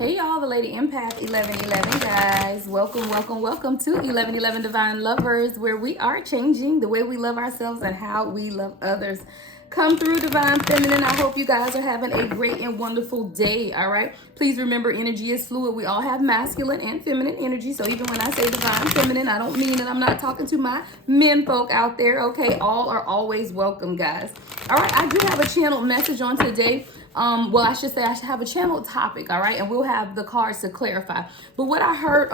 Hey y'all, the Lady Empath 1111 guys. Welcome to 1111 Divine Lovers, where we are changing the way we love ourselves and how we love others. Come through, Divine Feminine. I hope you guys are having a great and wonderful day, all right? Please remember, energy is fluid. We all have masculine and feminine energy. So even when I say Divine Feminine, I don't mean that I'm not talking to my men folk out there, okay? All are always welcome, guys. All right, I do have a channel message on today. Well, I should say I should have a channel topic, all right? And we'll have the cards to clarify. But what I heard,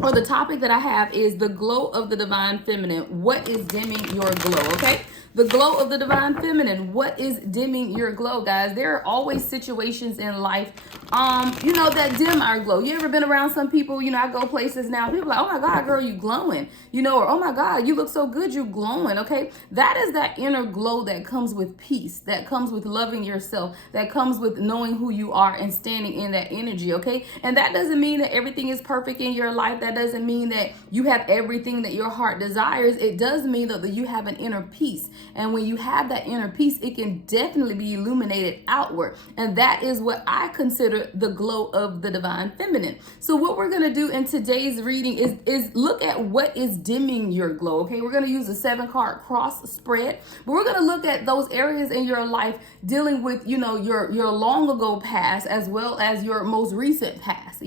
or the topic that I have is the glow of the Divine Feminine. What is dimming your glow, okay? The glow of the Divine Feminine. What is dimming your glow, guys? There are always situations in life, that dim our glow. You ever been around some people, I go places now, people are like, oh my God, girl, you glowing, or oh my God, you look so good, you glowing, okay? That is that inner glow that comes with peace, that comes with loving yourself, that comes with knowing who you are and standing in that energy, okay? And that doesn't mean that everything is perfect in your life. That doesn't mean that you have everything that your heart desires. It does mean that you have an inner peace. And when you have that inner peace, it can definitely be illuminated outward. And that is what I consider the glow of the Divine Feminine. So what we're going to do in today's reading is look at what is dimming your glow, okay? We're going to use a 7-card cross spread, but we're going to look at those areas in your life dealing with, your long ago past as well as your most recent past,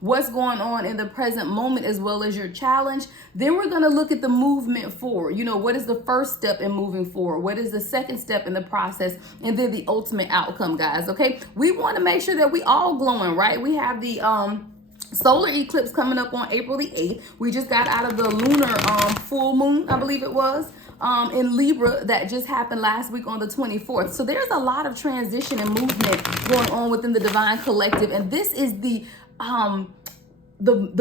what's going on in the present moment as well as your challenge. Then we're going to look at the movement forward. What is the first step in moving forward? What is the second step in the process? And then the ultimate outcome, guys, okay? We want to make sure that we all glowing, right? We have the solar eclipse coming up on April the 8th. We just got out of the lunar full moon, I believe it was, in Libra that just happened last week on the 24th. So there's a lot of transition and movement going on within the Divine Collective. And this is the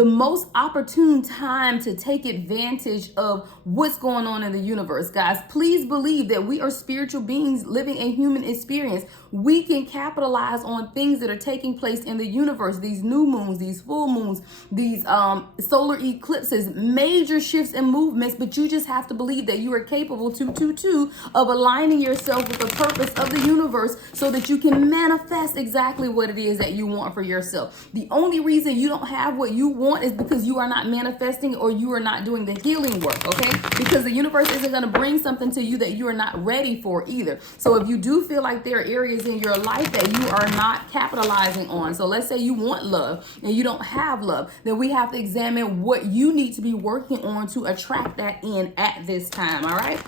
most opportune time to take advantage of what's going on in the universe, guys. Please believe that we are spiritual beings living a human experience. We can capitalize on things that are taking place in the universe, these new moons, these full moons, these solar eclipses, major shifts and movements, but you just have to believe that you are capable of aligning yourself with the purpose of the universe so that you can manifest exactly what it is that you want for yourself. The only reason you don't have what you want is because you are not manifesting or you are not doing the healing work, okay? Because the universe isn't going to bring something to you that you are not ready for either. So if you do feel like there are areas in your life that you are not capitalizing on, so let's say you want love and you don't have love, then we have to examine what you need to be working on to attract that in at this time, all right?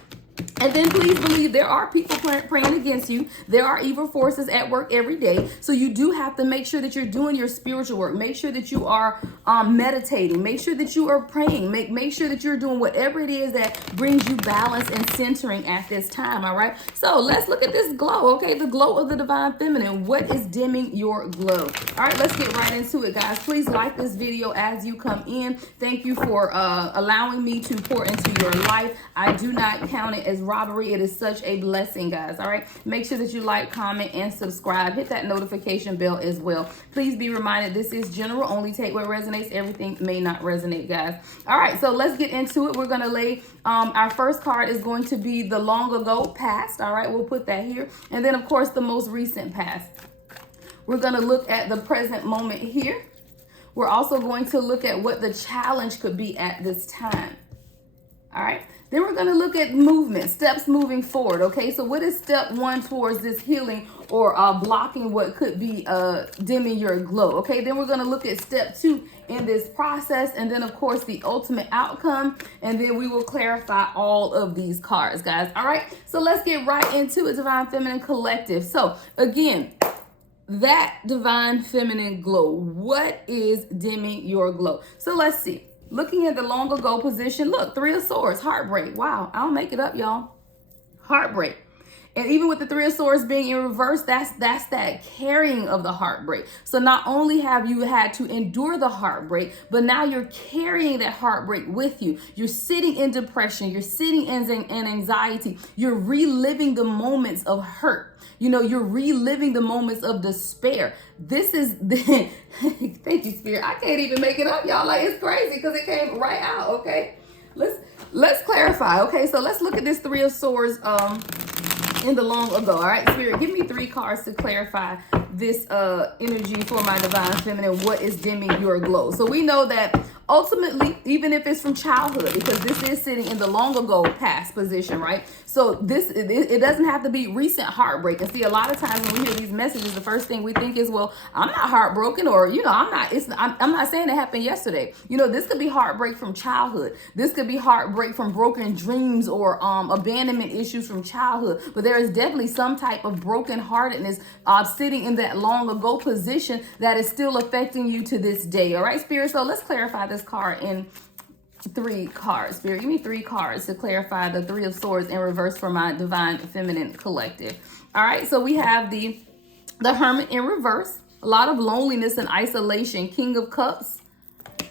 And then please believe there are people praying against you. There are evil forces at work every day. So you do have to make sure that you're doing your spiritual work. Make sure that you are meditating. Make sure that you are praying. Make sure that you're doing whatever it is that brings you balance and centering at this time, all right? So let's look at this glow, okay? The glow of the Divine Feminine. What is dimming your glow? All right, let's get right into it, guys. Please like this video as you come in. Thank you for allowing me to pour into your life. I do not count it as robbery. It is such a blessing, guys. All right, make sure that you like, comment, and subscribe. Hit that notification bell as well. Please be reminded this is general, only take what resonates. Everything may not resonate, guys. All right, so let's get into it. We're going to lay our first card is going to be the long ago past. All right, we'll put that here. And then of course the most recent past. We're going to look at the present moment here. We're also going to look at what the challenge could be at this time. All right. Then we're going to look at movement, steps moving forward, okay? So what is step 1 towards this healing or blocking what could be dimming your glow, okay? Then we're going to look at step 2 in this process, and then, of course, the ultimate outcome, and then we will clarify all of these cards, guys, all right? So let's get right into it, Divine Feminine Collective. So, again, that Divine Feminine glow, what is dimming your glow? So let's see. Looking at the long ago position, look, 3 of Swords, heartbreak. Wow, I don't make it up, y'all. Heartbreak. And even with the 3 of Swords being in reverse, that's that carrying of the heartbreak. So not only have you had to endure the heartbreak, but now you're carrying that heartbreak with you. You're sitting in depression. You're sitting in anxiety. You're reliving the moments of hurt. You're reliving the moments of despair. This is the, thank you, Spirit. I can't even make it up, y'all. Like, it's crazy because it came right out, okay? Let's clarify, okay? So let's look at this 3 of Swords in the long ago. All right, Spirit, give me 3 cards to clarify this energy for my divine feminine. What is dimming your glow? So we know that ultimately, even if it's from childhood, because this is sitting in the long ago past position, right? So this, it doesn't have to be recent heartbreak. And see, a lot of times when we hear these messages, the first thing we think is, well, I'm not heartbroken, or, you know, I'm not saying it happened yesterday. You know, this could be heartbreak from childhood. This could be heartbreak from broken dreams or abandonment issues from childhood. But there is definitely some type of brokenheartedness sitting in that long ago position that is still affecting you to this day. All right, Spirit. So let's clarify this card in 3 cards. Spirit, give me 3 cards to clarify the 3 of Swords in reverse for my divine feminine collective. All right, so we have the Hermit in reverse. A lot of loneliness and isolation. King of Cups.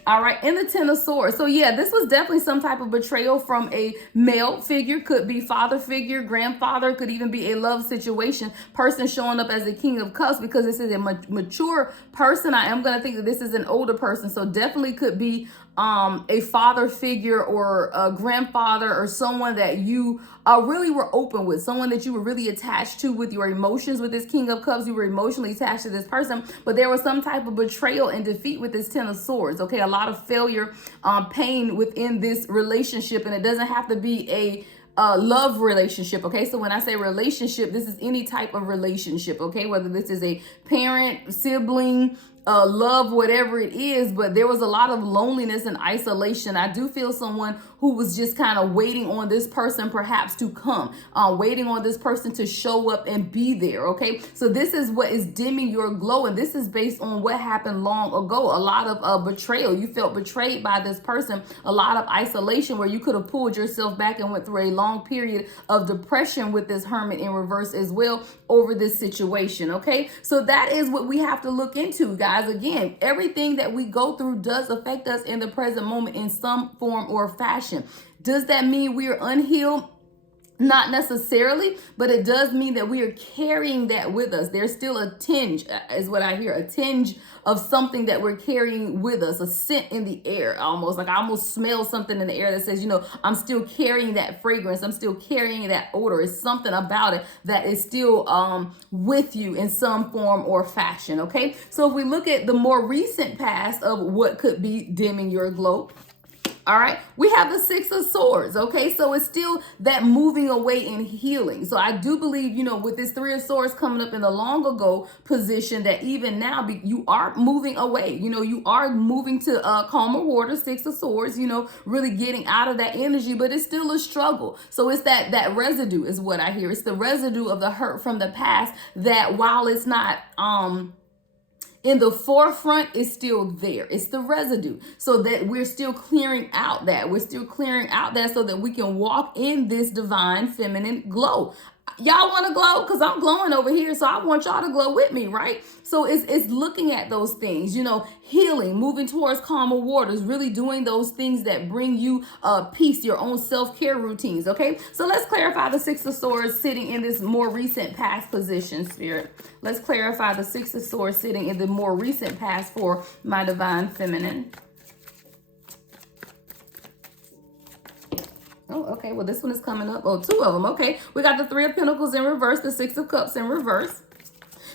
All right, and the 10 of Swords. So yeah, this was definitely some type of betrayal from a male figure. Could be father figure, grandfather, could even be a love situation. Person showing up as the King of Cups because this is a mature person. I am going to think that this is an older person. So definitely could be a father figure or a grandfather or someone that you really were open with, someone that you were really attached to with your emotions. With this King of Cups, you were emotionally attached to this person, but there was some type of betrayal and defeat with this 10 of Swords. Okay, a lot of failure, pain within this relationship, and it doesn't have to be a love relationship. Okay, so when I say relationship, this is any type of relationship. Okay, whether this is a parent, sibling, love, whatever it is, but there was a lot of loneliness and isolation. I do feel someone who was just kind of waiting on this person perhaps to come, waiting on this person to show up and be there. Okay, so this is what is dimming your glow, and this is based on what happened long ago. A lot of betrayal. You felt betrayed by this person. A lot of isolation where you could have pulled yourself back and went through a long period of depression with this Hermit in reverse as well over this situation. Okay, so that is what we have to look into, guys. Again, everything that we go through does affect us in the present moment in some form or fashion. Does that mean we are unhealed? Not necessarily, but it does mean that we are carrying that with us. There's still a tinge, is what I hear, a tinge of something that we're carrying with us, a scent in the air, almost like I almost smell something in the air that says, you know, I'm still carrying that fragrance. I'm still carrying that odor. It's something about it that is still with you in some form or fashion. Okay, so if we look at the more recent past of what could be dimming your glow, all right, we have the 6 of Swords. Okay, so it's still that moving away and healing. So I do believe, you know, with this 3 of Swords coming up in the long ago position, that even now you are moving away. You know, you are moving to calmer water, 6 of Swords, you know, really getting out of that energy, but it's still a struggle. So it's that residue is what I hear. It's the residue of the hurt from the past that, while it's not in the forefront, is still there. It's the residue. So that we're still clearing out that. We're still clearing out that so that we can walk in this divine feminine glow. Y'all want to glow? Because I'm glowing over here, so I want y'all to glow with me, right? So it's looking at those things, you know, healing, moving towards calmer waters, really doing those things that bring you peace, your own self-care routines, okay? So let's clarify the 6 of Swords sitting in this more recent past position, Spirit. Let's clarify the 6 of Swords sitting in the more recent past for my divine feminine. Oh, okay. Well, this one is coming up. Oh, 2 of them. Okay. We got the 3 of Pentacles in reverse, the 6 of Cups in reverse.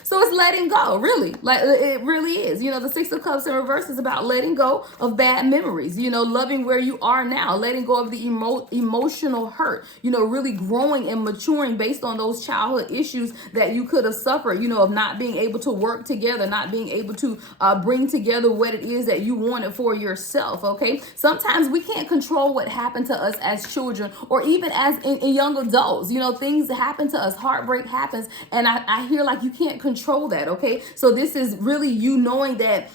So it's letting go, really. Like, it really is. You know, the 6 of Cups in reverse is about letting go of bad memories, you know, loving where you are now, letting go of the emotional hurt, you know, really growing and maturing based on those childhood issues that you could have suffered, you know, of not being able to work together, not being able to bring together what it is that you wanted for yourself, okay? Sometimes we can't control what happened to us as children or even as in young adults. You know, things happen to us, heartbreak happens, and I hear like you can't control that, okay? So this is really you knowing that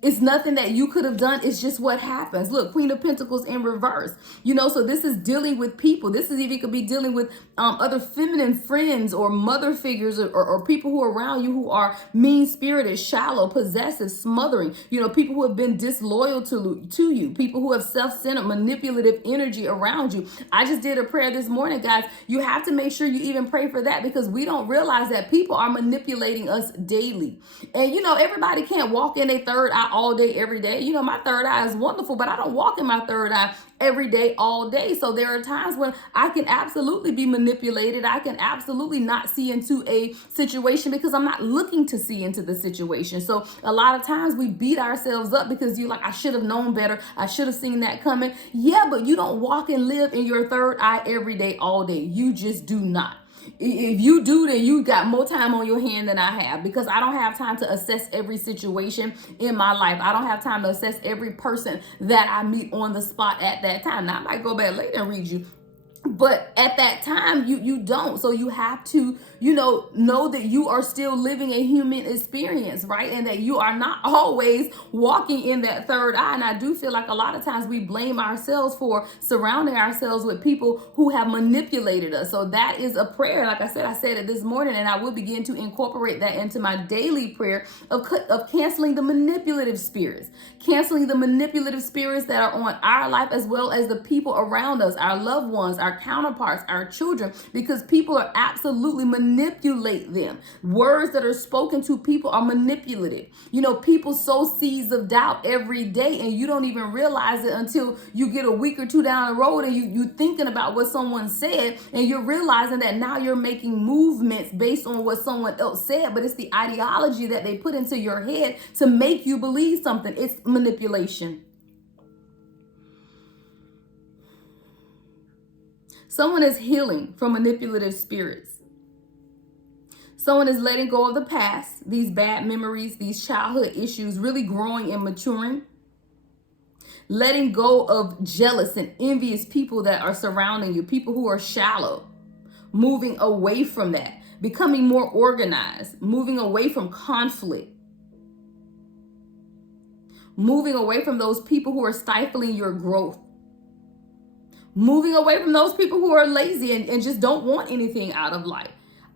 it's nothing that you could have done. It's just what happens. Look, Queen of Pentacles in reverse. You know, so this is dealing with people. This is even could be dealing with other feminine friends or mother figures or people who are around you who are mean-spirited, shallow, possessive, smothering. You know, people who have been disloyal to you. People who have self-centered, manipulative energy around you. I just did a prayer this morning, guys. You have to make sure you even pray for that because we don't realize that people are manipulating us daily. And, you know, everybody can't walk in a third eye all day, every day. You know, my third eye is wonderful, but I don't walk in my third eye every day, all day. So there are times when I can absolutely be manipulated. I can absolutely not see into a situation because I'm not looking to see into the situation. So a lot of times we beat ourselves up because you're like, I should have known better. I should have seen that coming. Yeah, but you don't walk and live in your third eye every day, all day. You just do not. If you do, then you got more time on your hand than I have, because I don't have time to assess every situation in my life. I don't have time to assess every person that I meet on the spot at that time. Now, I might go back later and read you, but at that time you don't. So you have to, know that you are still living a human experience, right? And that you are not always walking in that third eye. And I do feel like a lot of times we blame ourselves for surrounding ourselves with people who have manipulated us. So that is a prayer. Like I said it this morning, and I will begin to incorporate that into my daily prayer of canceling the manipulative spirits, that are on our life, as well as the people around us, our loved ones, our counterparts, our children, because people are absolutely manipulate them. Words that are spoken to people are manipulative. People sow seeds of doubt every day, and you don't even realize it until you get a week or two down the road and you thinking about what someone said, and you're realizing that now you're making movements based on what someone else said, but it's the ideology that they put into your head to make you believe something. It's manipulation. Someone is healing from manipulative spirits. Someone is letting go of the past, these bad memories, these childhood issues, really growing and maturing. Letting go of jealous and envious people that are surrounding you, people who are shallow. Moving away from that, becoming more organized, moving away from conflict. Moving away from those people who are stifling your growth. Moving away from those people who are lazy and just don't want anything out of life.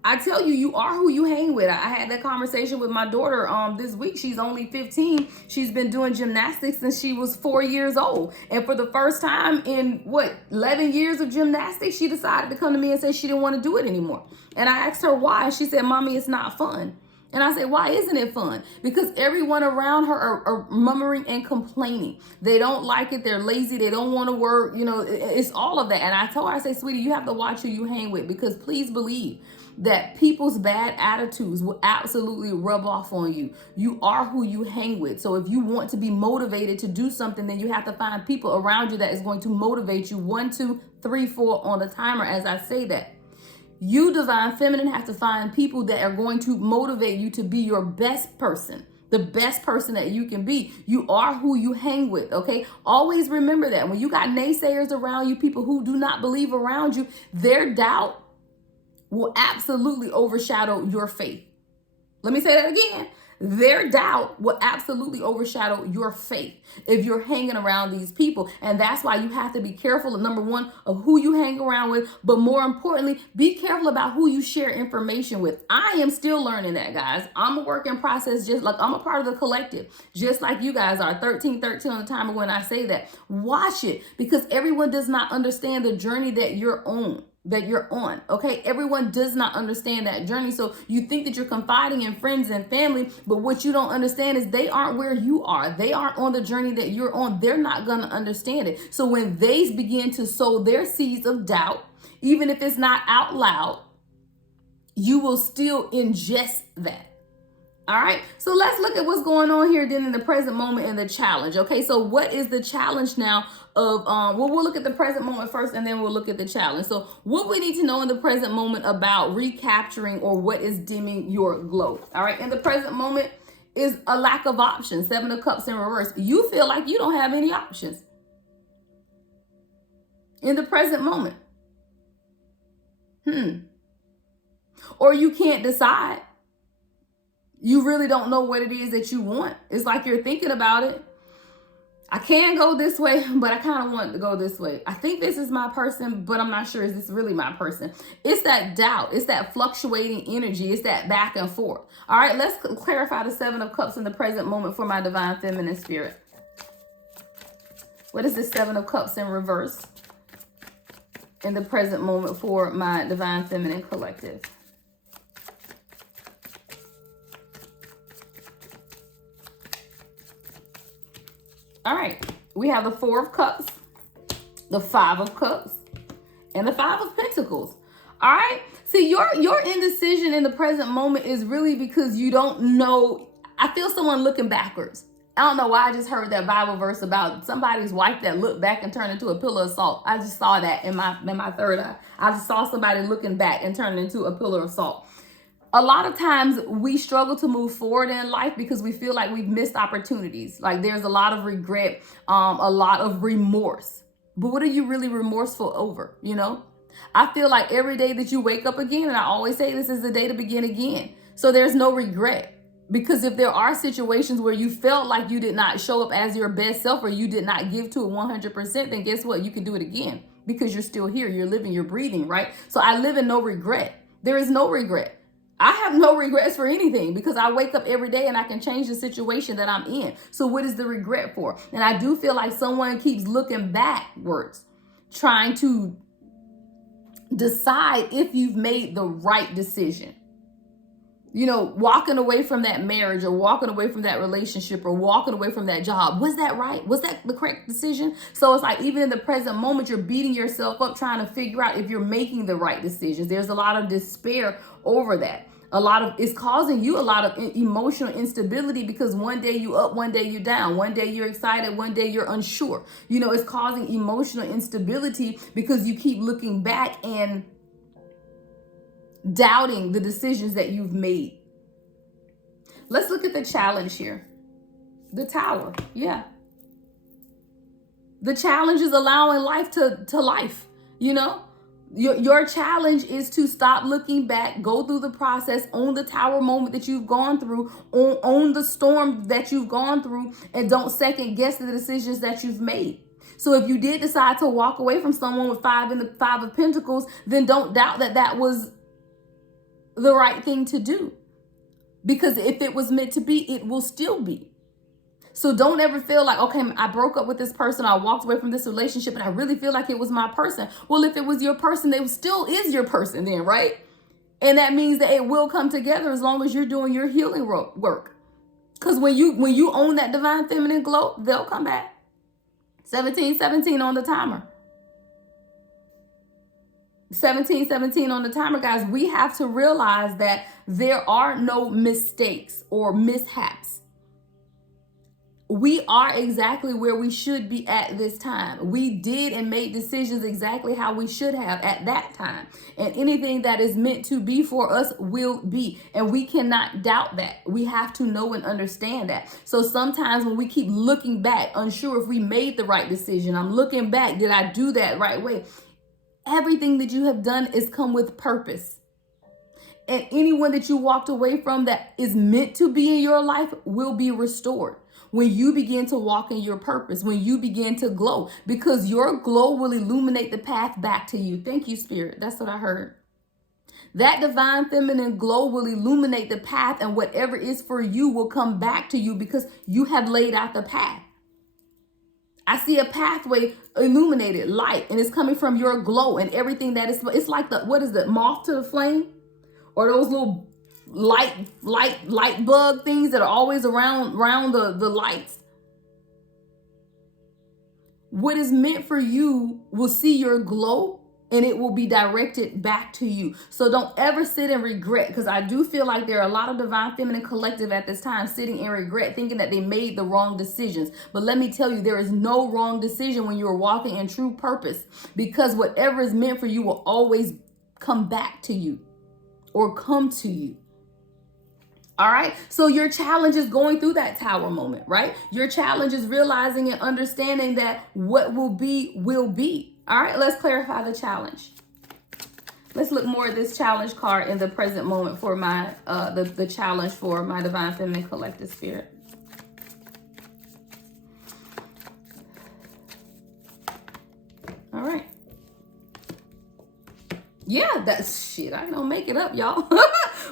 I tell you, you are who you hang with. I had that conversation with my daughter this week. She's only 15. She's been doing gymnastics since she was 4 years old. And for the first time in 11 years of gymnastics, she decided to come to me and say she didn't want to do it anymore. And I asked her why. She said, Mommy, it's not fun. And I said, why isn't it fun? Because everyone around her are murmuring and complaining. They don't like it. They're lazy. They don't want to work. It's all of that. And I told her, I say, sweetie, you have to watch who you hang with, because please believe that people's bad attitudes will absolutely rub off on you. You are who you hang with. So if you want to be motivated to do something, then you have to find people around you that is going to motivate you. 1, 2, 3, 4 on the timer as I say that. You, divine feminine, have to find people that are going to motivate you to be your best person, the best person that you can be. You are who you hang with, okay? Always remember that. When you got naysayers around you, people who do not believe around you, their doubt will absolutely overshadow your faith. Let me say that again. Their doubt will absolutely overshadow your faith if you're hanging around these people. And that's why you have to be careful of, number one, of who you hang around with, but more importantly, be careful about who you share information with. I am still learning that, guys. I'm a work in process, just like I'm a part of the collective, just like you guys are. 1313 on the timer when I say that. Watch it, because everyone does not understand the journey that you're on. Okay? Everyone does not understand that journey. So you think that you're confiding in friends and family, but what you don't understand is they aren't where you are. They aren't on the journey that you're on. They're not going to understand it. So when they begin to sow their seeds of doubt, even if it's not out loud, you will still ingest that. All right, so let's look at what's going on here then in the present moment and the challenge. Okay, so what is the challenge now of, we'll look at the present moment first, and then we'll look at the challenge. So what we need to know in the present moment about recapturing, or what is dimming your glow. All right, in the present moment is a lack of options. 7 of Cups in reverse. You feel like you don't have any options in the present moment. Or you can't decide. You really don't know what it is that you want. It's like you're thinking about it. I can go this way, but I kind of want to go this way. I think this is my person, but I'm not sure, is this really my person? It's that doubt. It's that fluctuating energy. It's that back and forth. All right, let's clarify the 7 of Cups in the present moment for my divine feminine spirit. What is this 7 of Cups in reverse in the present moment for my divine feminine collective? All right. We have the Four of Cups, the Five of Cups, and the Five of Pentacles. All right. See, your indecision in the present moment is really because you don't know. I feel someone looking backwards. I don't know why I just heard that Bible verse about somebody's wife that looked back and turned into a pillar of salt. I just saw that in my third eye. I just saw somebody looking back and turning into a pillar of salt. A lot of times we struggle to move forward in life because we feel like we've missed opportunities. Like there's a lot of regret, a lot of remorse. But what are you really remorseful over? You know, I feel like every day that you wake up again, and I always say this is the day to begin again. So there's no regret. Because if there are situations where you felt like you did not show up as your best self or you did not give to it 100%, then guess what? You can do it again because you're still here. You're living, you're breathing, right? So I live in no regret. There is no regret. I have no regrets for anything because I wake up every day and I can change the situation that I'm in. So what is the regret for? And I do feel like someone keeps looking backwards, trying to decide if you've made the right decision. You know, walking away from that marriage or walking away from that relationship or walking away from that job. Was that right? Was that the correct decision? So it's like even in the present moment, you're beating yourself up trying to figure out if you're making the right decisions. There's a lot of despair over that. It's causing you a lot of emotional instability because one day you up, one day you down, one day you're excited, one day you're unsure. You know, it's causing emotional instability because you keep looking back and doubting the decisions that you've made. Let's look at the challenge here. The Tower. Yeah. The challenge is allowing life to life. You know, your challenge is to stop looking back, go through the process, own the Tower moment that you've gone through, own the storm that you've gone through, and don't second guess the decisions that you've made. So if you did decide to walk away from someone with Five of Pentacles, then don't doubt that was the right thing to do, because if it was meant to be, it will still be. So don't ever feel like, okay, I broke up with this person, I walked away from this relationship, and I really feel like it was my person. Well, if it was your person, it still is your person then, right? And that means that it will come together as long as you're doing your healing work. Because when you own that divine feminine glow, they'll come back. 1717 on the timer. 1717 on the timer, guys. We have to realize that there are no mistakes or mishaps. We are exactly where we should be at this time. We did and made decisions exactly how we should have at that time. And anything that is meant to be for us will be. And we cannot doubt that. We have to know and understand that. So sometimes when we keep looking back, unsure if we made the right decision, I'm looking back, did I do that right way? Everything that you have done is come with purpose. And anyone that you walked away from that is meant to be in your life will be restored when you begin to walk in your purpose, when you begin to glow, because your glow will illuminate the path back to you. Thank you, Spirit. That's what I heard. That divine feminine glow will illuminate the path, and whatever is for you will come back to you because you have laid out the path. I see a pathway illuminated, light, and it's coming from your glow and everything that is. It's like what is it, moth to the flame? Or those little light bug things that are always around the lights. What is meant for you will see your glow, and it will be directed back to you. So don't ever sit in regret, because I do feel like there are a lot of divine feminine collective at this time sitting in regret, thinking that they made the wrong decisions. But let me tell you, there is no wrong decision when you're walking in true purpose, because whatever is meant for you will always come back to you or come to you. All right. So your challenge is going through that Tower moment, right? Your challenge is realizing and understanding that what will be, will be. All right. Let's clarify the challenge. Let's look more at this challenge card in the present moment for my, the challenge for my divine feminine collective spirit. All right. Yeah, that's shit. I don't make it up, y'all.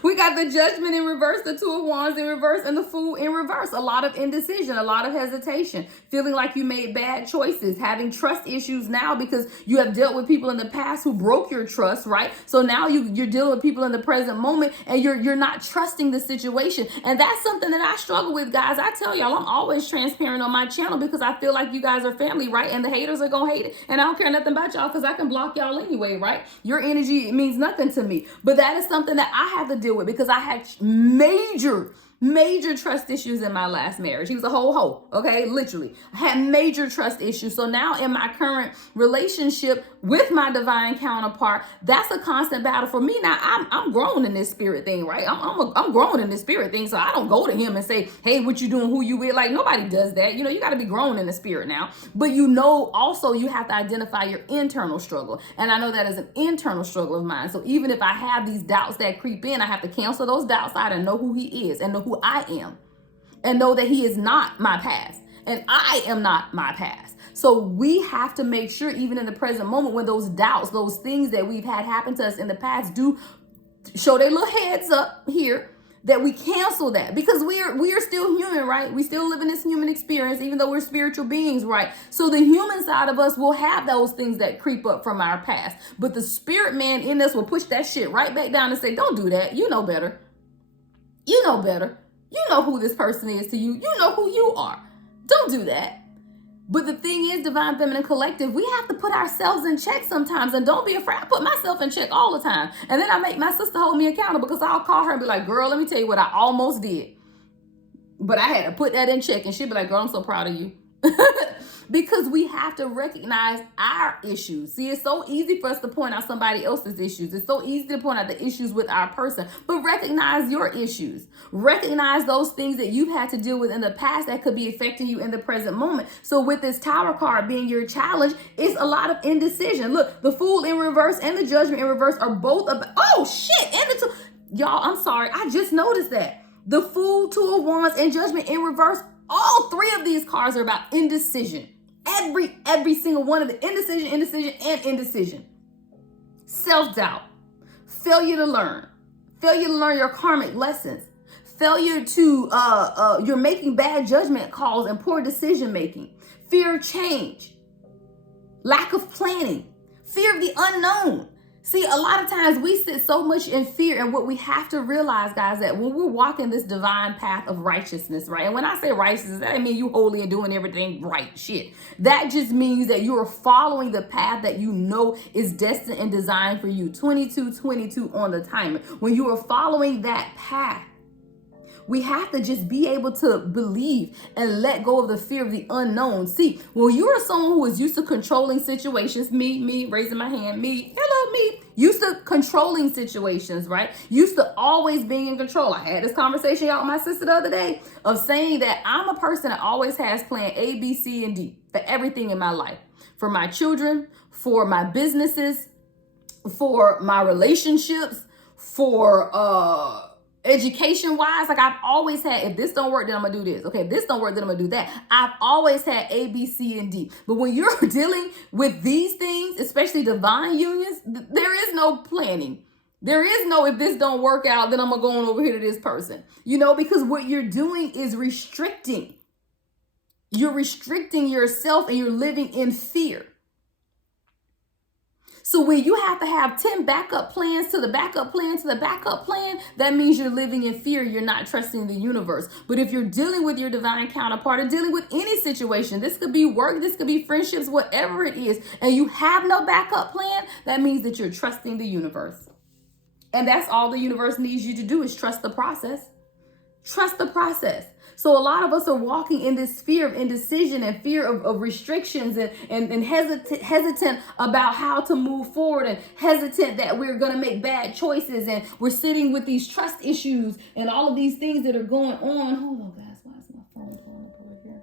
We got the Judgment in reverse, the Two of Wands in reverse, and the Fool in reverse. A lot of indecision, a lot of hesitation, feeling like you made bad choices, having trust issues now because you have dealt with people in the past who broke your trust, right? So now you're dealing with people in the present moment, and you're not trusting the situation. And that's something that I struggle with, guys. I tell y'all, I'm always transparent on my channel because I feel like you guys are family, right? And the haters are gonna hate it, and I don't care nothing about y'all because I can block y'all anyway, right? Your energy, it means nothing to me. But that is something that I have to deal with because I had major trust issues in my last marriage. He was a whole hoe, okay? Literally. I had major trust issues. So now in my current relationship with my divine counterpart, that's a constant battle for me. Now I'm grown in this spirit thing, right? I'm grown in this spirit thing. So I don't go to him and say, hey, what you doing, who you with? Like, nobody does that. You know, you got to be grown in the spirit now. But you know, also you have to identify your internal struggle. And I know that is an internal struggle of mine. So even if I have these doubts that creep in, I have to cancel those doubts out and know who he is and know who I am, and know that he is not my past and I am not my past. So we have to make sure, even in the present moment, when those doubts, those things that we've had happen to us in the past do show their little heads up here, that we cancel that, because we are still human, right? We still live in this human experience, even though we're spiritual beings, right? So the human side of us will have those things that creep up from our past, but the spirit man in us will push that shit right back down and say, don't do that. You know better. You know better. You know who this person is to you. You know who you are. Don't do that. But the thing is, Divine Feminine Collective, we have to put ourselves in check sometimes. And don't be afraid. I put myself in check all the time. And then I make my sister hold me accountable, because I'll call her and be like, girl, let me tell you what I almost did. But I had to put that in check. And she'll be like, girl, I'm so proud of you. Because we have to recognize our issues. See, it's so easy for us to point out somebody else's issues. It's so easy to point out the issues with our person, but recognize your issues. Recognize those things that you've had to deal with in the past that could be affecting you in the present moment. So with this Tower card being your challenge, it's a lot of indecision. Look, the Fool in reverse and the Judgment in reverse are both about, oh shit, and the two, y'all, I'm sorry, I just noticed that. The Fool, Two of Wands, and Judgment in reverse, all three of these cards are about indecision. Every single one of the indecision, and indecision. Self-doubt, failure to learn your karmic lessons, failure to, you're making bad judgment calls and poor decision making, fear of change, lack of planning, fear of the unknown. See, a lot of times we sit so much in fear, and what we have to realize, guys, that when we're walking this divine path of righteousness, right? And when I say righteousness, that doesn't mean you holy and doing everything right shit. That just means that you are following the path that you know is destined and designed for you. 2222 on the timer. When you are following that path, we have to just be able to believe and let go of the fear of the unknown. See, when you are someone who is used to controlling situations, me, raising my hand, me, used to controlling situations, right? Used to always being in control. I had this conversation out with my sister the other day of saying that I'm a person that always has plan A, B, C, and D for everything in my life. For my children, for my businesses, for my relationships, for, education wise, like I've always had, if this don't work, then I'm gonna do this. Okay, if this don't work, then I'm gonna do that. I've always had A, B, C, and D. But when you're dealing with these things, especially divine unions, there is no planning. There is no, if this don't work out, then I'm gonna go on over here to this person. You know, because what you're doing is restricting. You're restricting yourself, and you're living in fear. So when you have to have 10 backup plans to the backup plan to the backup plan, that means you're living in fear. You're not trusting the universe. But if you're dealing with your divine counterpart, or dealing with any situation, this could be work, this could be friendships, whatever it is, and you have no backup plan, that means that you're trusting the universe. And that's all the universe needs you to do, is trust the process. Trust the process. So a lot of us are walking in this fear of indecision and fear of restrictions, and hesitant about how to move forward, and hesitant that we're going to make bad choices, and we're sitting with these trust issues and all of these things that are going on. Hold on, guys. Why is my phone blowing up over here?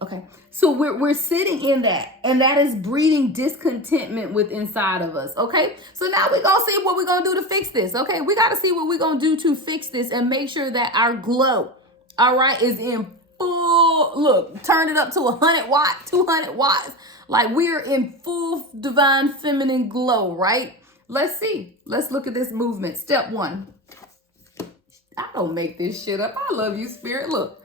Okay, so we're sitting in that, and that is breeding discontentment with inside of us. Okay, so now we're gonna see what we're gonna do to fix this. Okay, we got to see what we're gonna do to fix this and make sure that our glow, all right, is in full, look, turn it up to 100 watts, 200 watts, like we're in full divine feminine glow, right? Let's see. Let's look at this movement. Step 1. I don't make this shit up. I love you, Spirit. Look.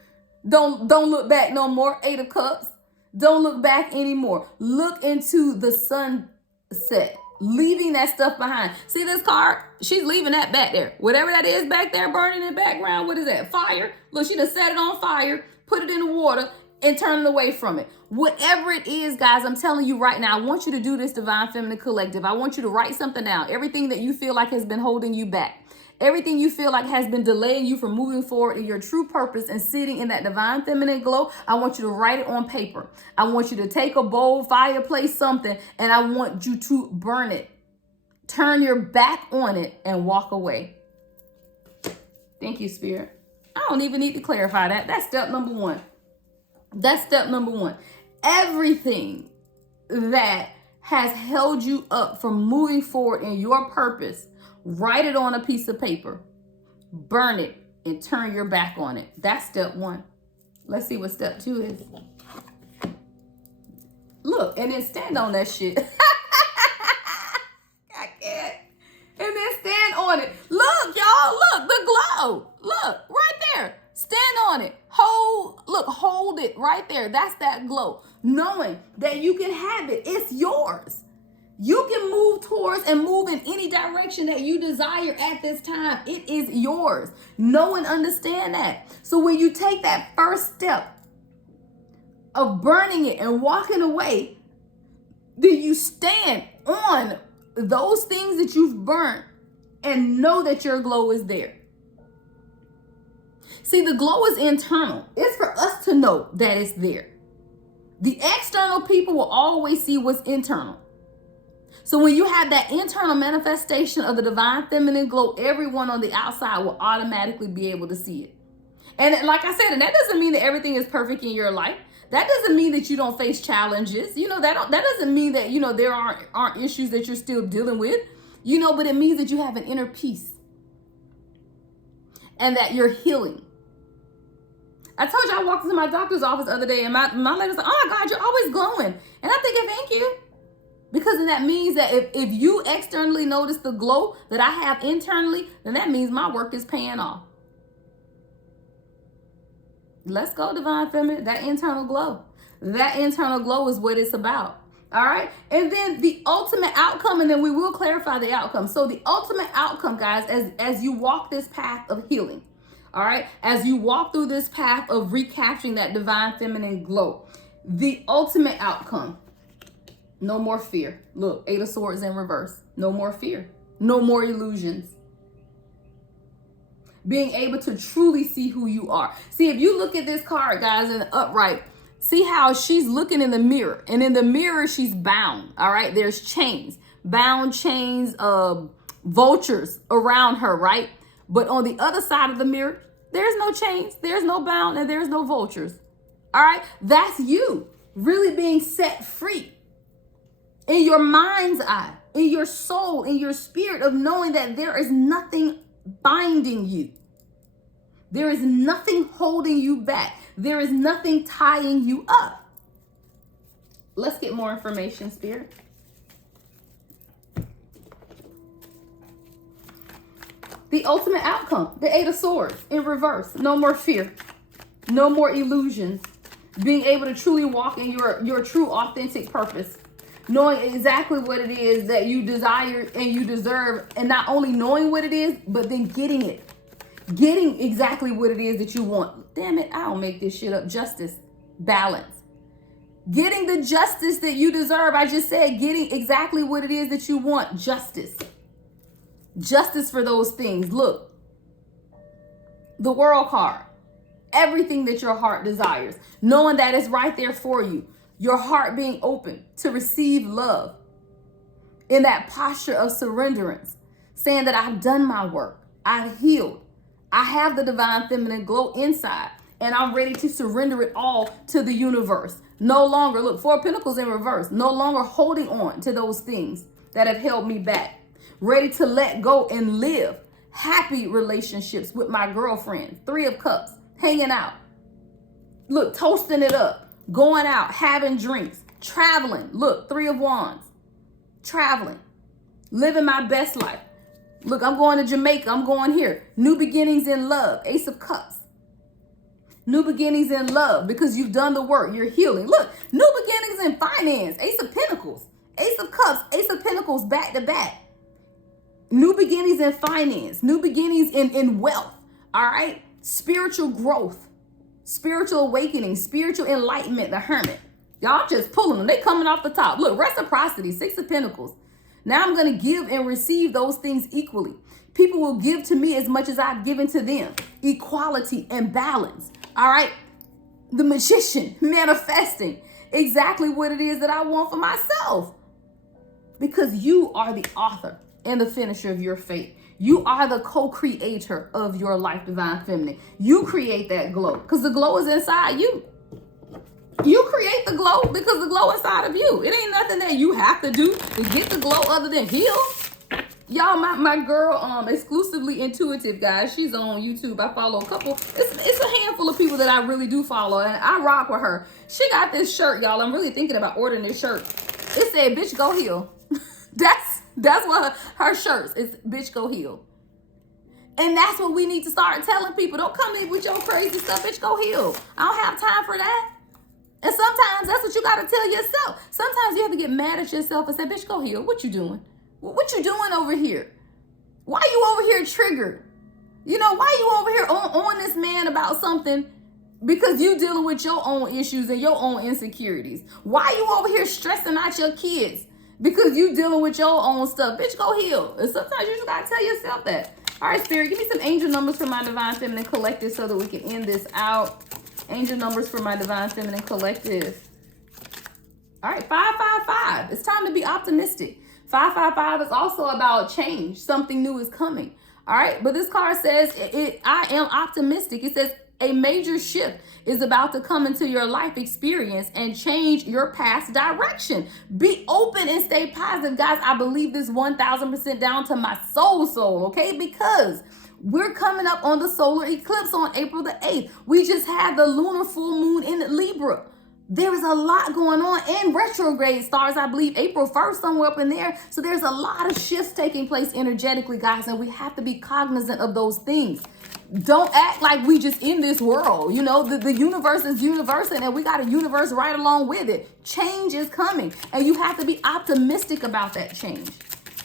Don't look back no more. 8 of Cups. Don't look back anymore. Look into the sunset. Leaving that stuff behind. See this card? She's leaving that back there. Whatever that is back there burning in the background. What is that? Fire. Look, she done set it on fire, put it in the water, and turn it away from it. Whatever it is, guys, I'm telling you right now, I want you to do this, Divine Feminine Collective. I want you to write something down. Everything that you feel like has been holding you back. Everything you feel like has been delaying you from moving forward in your true purpose and sitting in that divine feminine glow, I want you to write it on paper. I want you to take a bowl, fireplace, something, and I want you to burn it. Turn your back on it and walk away. Thank you, Spirit. I don't even need to clarify that. That's step number 1. That's step number 1. Everything that has held you up from moving forward in your purpose, write it on a piece of paper, burn it, and turn your back on it. That's step 1. Let's see what step 2 is. Look, and then stand on that shit. I can't. And then stand on it. Look, y'all, look, the glow. Look, right there. Stand on it. Hold it right there. That's that glow. Knowing that you can have it. It's yours. You can move towards and move in any direction that you desire at this time. It is yours. Know and understand that. So when you take that first step of burning it and walking away, then you stand on those things that you've burnt and know that your glow is there. See, the glow is internal. It's for us to know that it's there. The external people will always see what's internal. So when you have that internal manifestation of the divine feminine glow, everyone on the outside will automatically be able to see it. And like I said, and that doesn't mean that everything is perfect in your life. That doesn't mean that you don't face challenges. That doesn't mean that, there aren't issues that you're still dealing with, but it means that you have an inner peace and that you're healing. I told you I walked into my doctor's office the other day and my lady was like, oh my God, you're always glowing. And I'm thinking, thank you. Because then that means that if you externally notice the glow that I have internally, then that means my work is paying off. Let's go, Divine Feminine. That internal glow. That internal glow is what it's about. All right. And then the ultimate outcome, and then we will clarify the outcome. So the ultimate outcome, guys, as you walk this path of healing, all right, as you walk through this path of recapturing that divine feminine glow, the ultimate outcome, no more fear. Look, 8 of Swords in reverse. No more fear. No more illusions. Being able to truly see who you are. See, if you look at this card, guys, in the upright, see how she's looking in the mirror. And in the mirror, she's bound. All right, there's chains. Bound chains of vultures around her, right? But on the other side of the mirror, there's no chains, there's no bound, and there's no vultures. All right, that's you really being set free. In your mind's eye, in your soul, in your spirit of knowing that there is nothing binding you. There is nothing holding you back. There is nothing tying you up. Let's get more information, Spirit. The ultimate outcome, the 8 of Swords in reverse. No more fear. No more illusions. Being able to truly walk in your true authentic purpose. Knowing exactly what it is that you desire and you deserve. And not only knowing what it is, but then getting it. Getting exactly what it is that you want. Damn it, I don't make this shit up. Justice. Balance. Getting the justice that you deserve. I just said getting exactly what it is that you want. Justice. Justice for those things. Look. The World card. Everything that your heart desires. Knowing that it's right there for you. Your heart being open to receive love. In that posture of surrenderance. Saying that I've done my work. I've healed. I have the divine feminine glow inside. And I'm ready to surrender it all to the universe. No longer, look, 4 of Pentacles in reverse. No longer holding on to those things that have held me back. Ready to let go and live happy relationships with my girlfriend. 3 of Cups. Hanging out. Look, toasting it up. Going out, having drinks. Traveling. Look, 3 of Wands. Traveling. living my best life. Look, I'm going to Jamaica. I'm going here. New beginnings in love. Ace of Cups. New beginnings in love because you've done the work. You're healing. Look, new beginnings in finance. Ace of Pentacles. Ace of Cups. Ace of Pentacles back to back. New beginnings in finance. New beginnings in wealth. All right? Spiritual growth. Spiritual awakening. Spiritual enlightenment. The Hermit. Y'all just pulling them. They coming off the top. Look, reciprocity. Six of Pentacles. Now I'm going to give and receive those things equally. People will give to me as much as I've given to them. Equality and balance. All right. The Magician, manifesting exactly what it is that I want for myself. Because you are the author and the finisher of your fate. You are the co-creator of your life, Divine Feminine. You create that glow because the glow is inside you. You create the glow because the glow inside of you. It ain't nothing that you have to do to get the glow other than heal. Y'all, my girl, exclusively intuitive, guys. She's on YouTube. I follow a couple. It's a handful of people that I really do follow, and I rock with her. She got this shirt, y'all. I'm really thinking about ordering this shirt. It said, "Bitch, go heal." That's what her shirts is. Bitch, go heal. And that's what we need to start telling people. Don't come in with your crazy stuff. Bitch, go heal. I don't have time for that. And sometimes that's what you got to tell yourself. Sometimes you have to get mad at yourself and say, bitch, go heal. What you doing? What you doing over here? Why you over here triggered? You know, why you over here on this man about something? Because you dealing with your own issues and your own insecurities. Why you over here stressing out your kids? Because you dealing with your own stuff. Bitch, go heal. And sometimes you just got to tell yourself that. All right, Spirit, give me some angel numbers for my Divine Feminine Collective so that we can end this out. Angel numbers for my Divine Feminine Collective. All right, 555. It's time to be optimistic. 555 is also about change. Something new is coming. All right, but this card says, I am optimistic. It says a major shift is about to come into your life experience and change your past direction. Be open and stay positive. Guys, I believe this 1000% down to my soul, okay? Because we're coming up on the solar eclipse on April the 8th. We just had the lunar full moon in Libra. There is a lot going on, and retrograde stars, I believe, April 1st, somewhere up in there. So there's a lot of shifts taking place energetically, guys, and we have to be cognizant of those things. Don't act like we just in this world. You know, the universe is universal, and we got a universe right along with it. Change is coming, and you have to be optimistic about that change.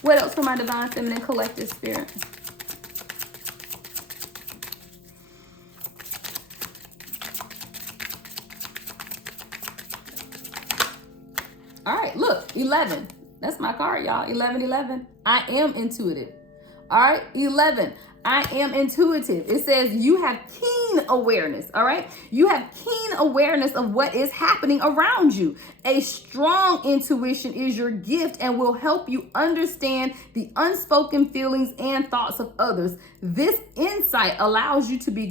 What else for my Divine Feminine Collective, Spirit? All right, look, 11. That's my card, y'all. 11. I am intuitive. All right, 11. I am intuitive. It says you have keen awareness. All right, you have keen awareness of what is happening around you. A strong intuition is your gift and will help you understand the unspoken feelings and thoughts of others. This insight allows you to be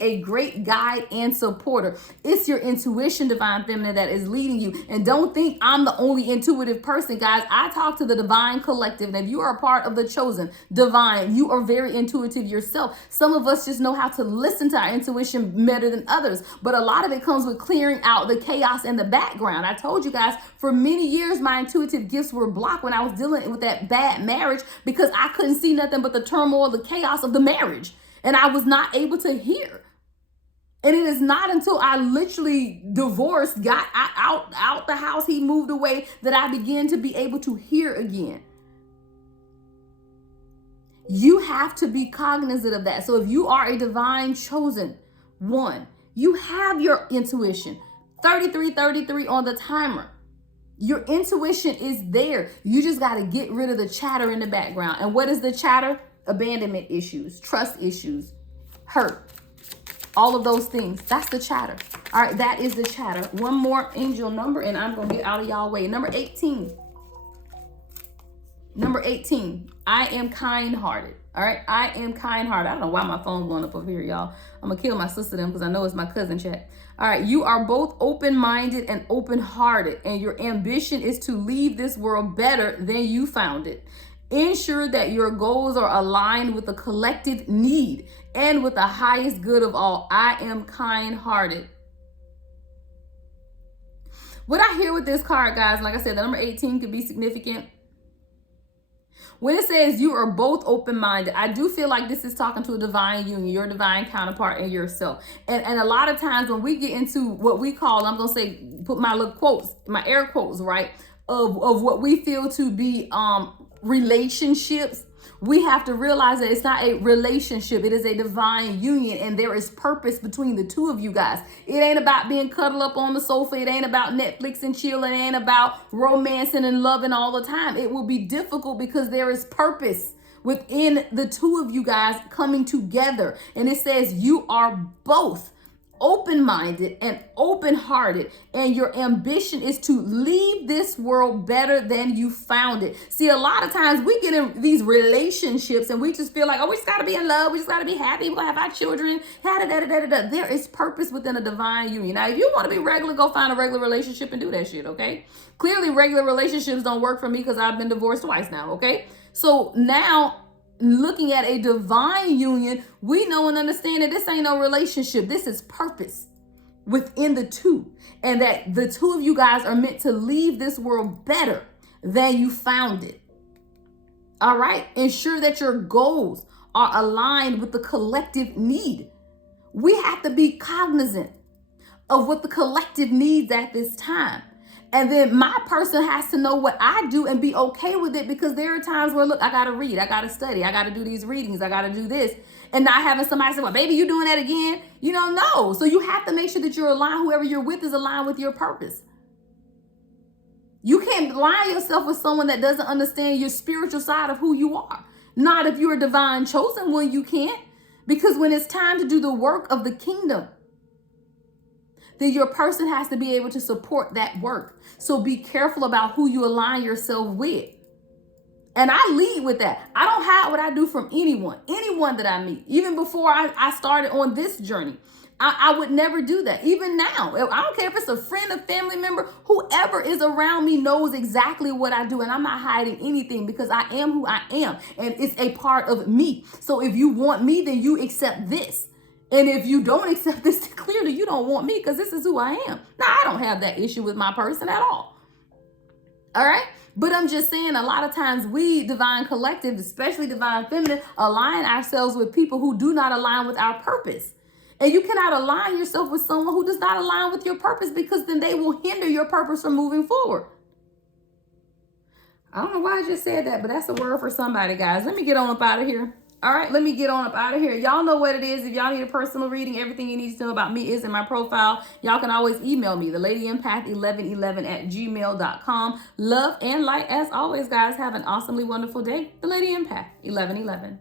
a great guide and supporter. It's your intuition, Divine Feminine, that is leading you. And don't think I'm the only intuitive person, guys. I talk to the Divine Collective, and if you are a part of the chosen Divine, you are very intuitive yourself. Some of us just know how to listen to our intuition better than others, but a lot of it comes with clearing out the chaos in the background. I told you guys, for many years, my intuitive gifts were blocked when I was dealing with that bad marriage because I couldn't see nothing but the turmoil, the chaos of the marriage, and I was not able to hear. And it is not until I literally divorced, got out the house, he moved away, that I began to be able to hear again. You have to be cognizant of that. So if you are a divine chosen one, you have your intuition. 33 on the timer. Your intuition is there. You just got to get rid of the chatter in the background. And what is the chatter? Abandonment issues, trust issues, hurt, all of those things. That's the chatter. All right, that is the chatter. One more angel number, and I'm going to get out of y'all way. Number 18. Number 18. I am kind-hearted. All right, I am kind-hearted. I don't know why my phone's going up over here, y'all. I'm going to kill my sister then because I know it's my cousin chat. All right, you are both open-minded and open-hearted, and your ambition is to leave this world better than you found it. Ensure that your goals are aligned with the collective need and with the highest good of all. I am kind-hearted. What I hear with this card, guys, like I said, the number 18 could be significant. When it says you are both open-minded, I do feel like this is talking to a divine union, your divine counterpart and yourself. And a lot of times when we get into what we call, I'm going to say, put my little quotes, my air quotes, right, of what we feel to be relationships, we have to realize that it's not a relationship. It is a divine union, and there is purpose between the two of you guys. It ain't about being cuddled up on the sofa. It ain't about Netflix and chill. It ain't about romancing and loving all the time. It will be difficult because there is purpose within the two of you guys coming together. And it says you are both open-minded and open-hearted, and your ambition is to leave this world better than you found it. See, a lot of times we get in these relationships and we just feel like, oh, we just got to be in love, we just got to be happy, we're going to have our children, there is purpose within a divine union. Now, if you want to be regular, go find a regular relationship and do that shit, okay? Clearly, regular relationships don't work for me because I've been divorced twice now, okay? So now, looking at a divine union, we know and understand that this ain't no relationship. This is purpose within the two. And that the two of you guys are meant to leave this world better than you found it. All right? Ensure that your goals are aligned with the collective need. We have to be cognizant of what the collective needs at this time. And then my person has to know what I do and be okay with it, because there are times where, look, I got to read, I got to study, I got to do these readings, I got to do this. And not having somebody say, well, baby, you doing that again? You know, no. So you have to make sure that you're aligned, whoever you're with is aligned with your purpose. You can't align yourself with someone that doesn't understand your spiritual side of who you are. Not if you're a divine chosen one, you can't. Because when it's time to do the work of the kingdom, then your person has to be able to support that work. So be careful about who you align yourself with. And I lead with that. I don't hide what I do from anyone that I meet. Even before I started on this journey, I would never do that. Even now, I don't care if it's a friend, a family member, whoever is around me knows exactly what I do. And I'm not hiding anything, because I am who I am. And it's a part of me. So if you want me, then you accept this. And if you don't accept this, clearly you don't want me, because this is who I am. Now, I don't have that issue with my person at all. All right? But I'm just saying, a lot of times we, divine collective, especially divine feminine, align ourselves with people who do not align with our purpose. And you cannot align yourself with someone who does not align with your purpose, because then they will hinder your purpose from moving forward. I don't know why I just said that, but that's a word for somebody, guys. Let me get on up out of here. All right, let me get on up out of here. Y'all know what it is. If y'all need a personal reading, everything you need to know about me is in my profile. Y'all can always email me, thelady.empath1111@gmail.com. Love and light as always, guys. Have an awesomely wonderful day. The Lady Empath 1111.